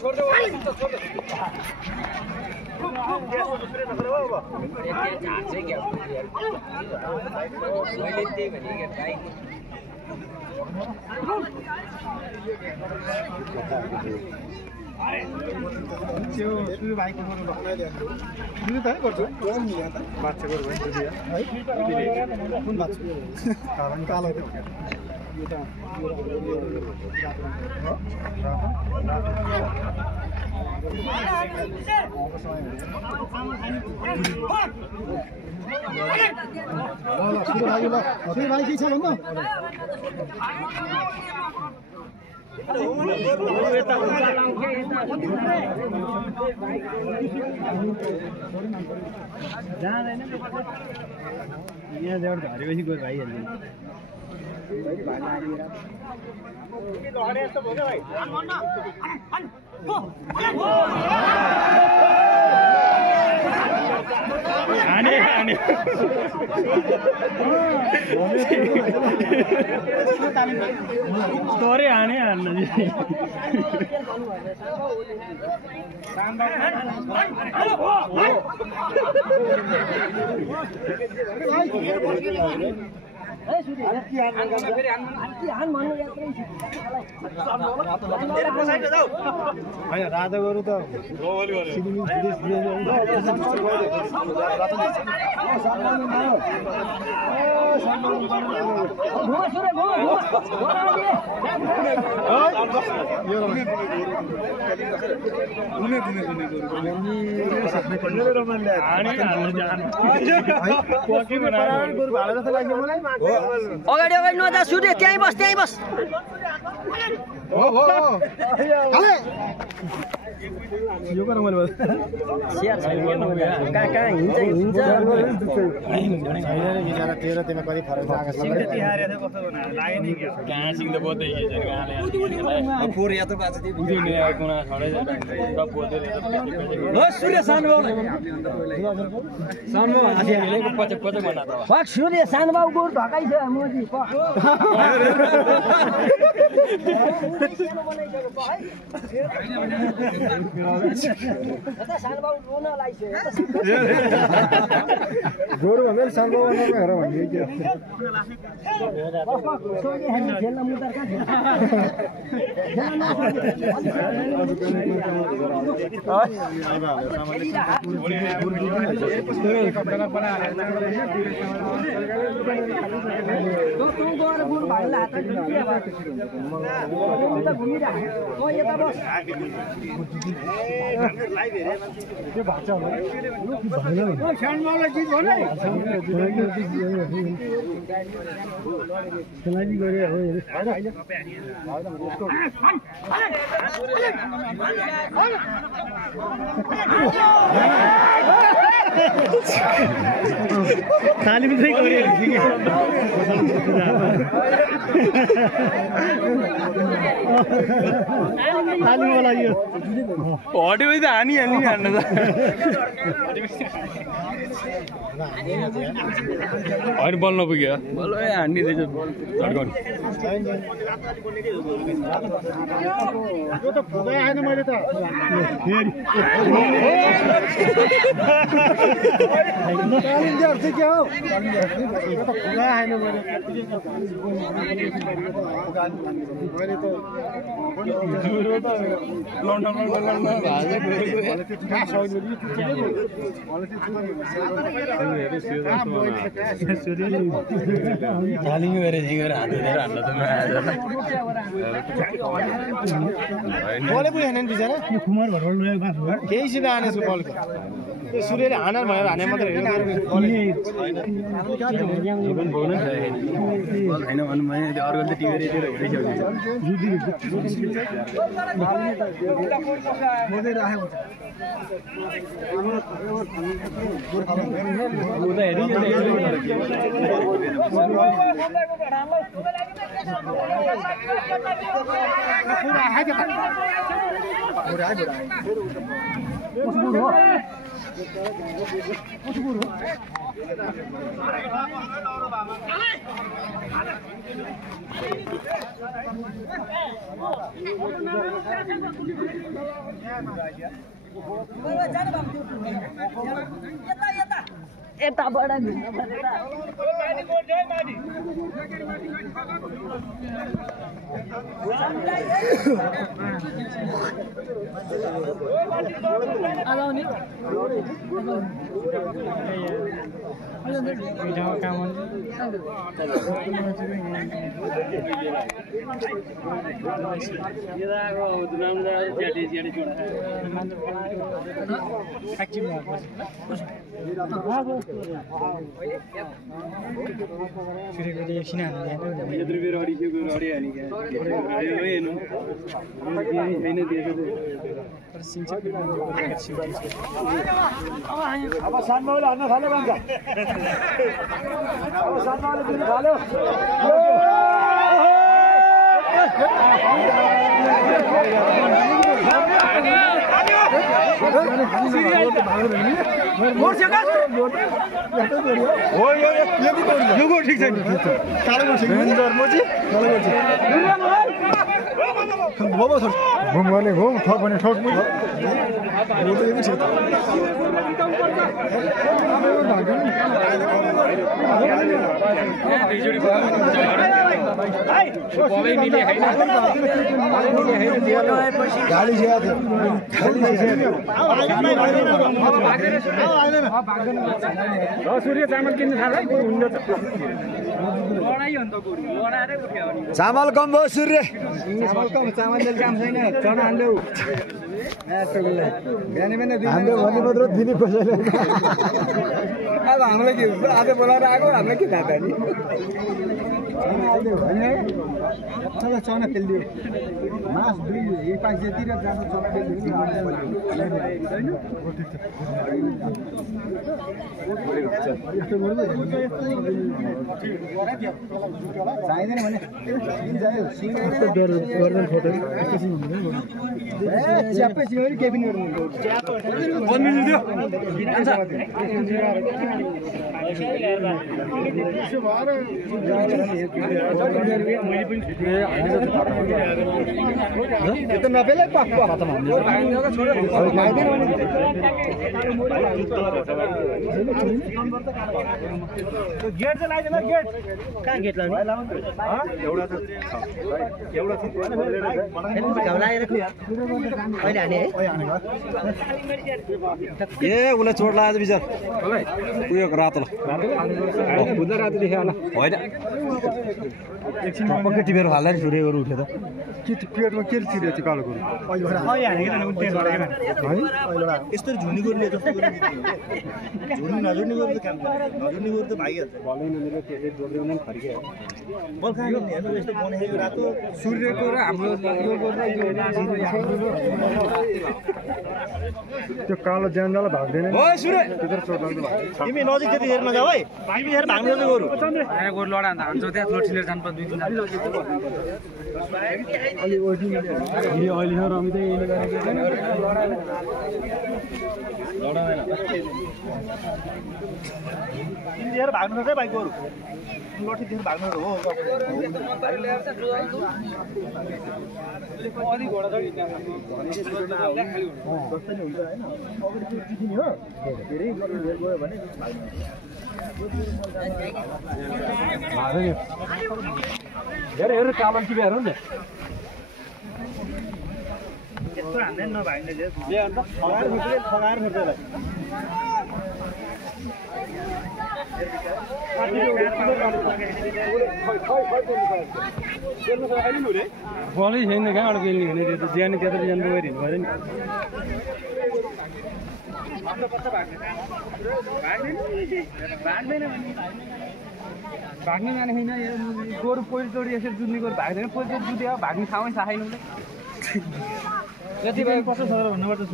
छोड़ दो सुरु भाइको गर्नु त गर्छु बाच्छा गर्नु है कुन बाच्छा कालो सुरु भाइ के छ भन्नु यहाँ जब धरेपछि गयो भाइहरुले तोरे आने हान्न राजा गरु त अगाडि अगाडि नजा सुरे त्यही बस यो गर मैले कहाँ हिँड्छ तेह्र तेह्र कति फरक कहाँ सिंह त बोतै फोर या त बाछ त्यो कुना छडै सूर्य सानुबाउ पछि पछि बना त फक सूर्य सानुबाउ गोर ढकाइ छ मोजी सानुबाउ रोन लागिसक्यो गोरु भन्दा सानुबाउ हेर भन्ने के खेल्न मुद्दा तालिम चाहिँ तालिमको लागि हटेपछि त हानिहाल्ने हान्न त होइन बल नपुग्यो बल हान्ने रहेछ झड्काउने यो त फुगाइ आएन मैले त फेरि के हो यो त फुगाइ आएन मैले केही सिधा आने छु बलको सूर्यले हानेर भनेर हाने मात्रै होइन भन्नु मैले अर्को त टिभी रेडियो यता बडा अब सानमाउले हान्न थाल्यो भन्छ अब सानमाउले दिन थाल्यो घुम्ने घुम ठोक भने ठोक गाडी सूर्य चामल किन्नु थाल्यो चामल कम भयो सूर्य चामल कम चामल काम छैन चना हान्देऊ हाम्रो भन्ने मात्र दिने पैसा अब हामीलाई के आज बोलाएर आएको हामीलाई के थाहा नि चना खेलिदियो मास दुई एक पाइस जति र जानु चना खेलिदियो चाहिँदैन भने च्यापै सिँगरी केबिन गर्नु गेट चाहिँ लगाइदिनु गेट कहाँ गेट लाग्ने ए उसलाई चोट लाग्यो बिचार उयो रातो रातो देख्यो होला होइन पक्कै टिपेर हाल्दा नि सूर्यहरू उठ्यो त के पेटमा के छिर्यो त्यो कालो कुरो यस्तो झुन्डी गोरुले जस्तो झुन्डी नझुन्डी गोरु त काम नझुन्डी गोरु त भागिहाल्छ बल कहाँ हेर्नु यस्तो बनाएको रातो सूर्यको र हाम्रो त्यो कालो ज्यानलाई भाग्दैन तिमी नजिक त्यति हेर्न जाऊ है तिमी हेर भाग्नु गोरु गोरु लडा हान्छ त्यहाँ लोटिलेर जानु पर्छ 2 दिन अलि ओठी अहिले हो रमी त यहिले गरेको लडादैन तिमी हेर भाग्नु छ भाइ गोरु लोटी देखेर भाग्नु हो अलि घोडा छ नि त्यहाँ जस्तो नि हुन्छ हैन अगाडि त्यो दिने हो धेरै गयो भने भाग्नु हेर हेर कामन टिपेर हुन्छ यस्तो हान्दैन नभाग्ने ले अन्त खगार फुट्दै बोलै छैन कहाँबाट बेल्ने भने त्यो ज्यान त्यता जानु गएर हिँड्नु पर्यो नि भाग्ने जाने छैन गोरु पहिलोचोटि यसरी जुत्ने गोरु भाग्दैन पहिलोचोटि जुत्यो भाग्ने ठाउँमै थाहा छैन यति भयो कसो छ भन्नुपर्छ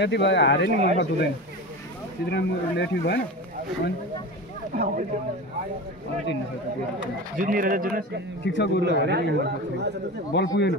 यति भयो हारे नि ममा दुँदैन त्यति राम्रो ठिक भएन जुत्ने रहेछ जुत्ने ठिक छ गोरुलाई बल पुगेन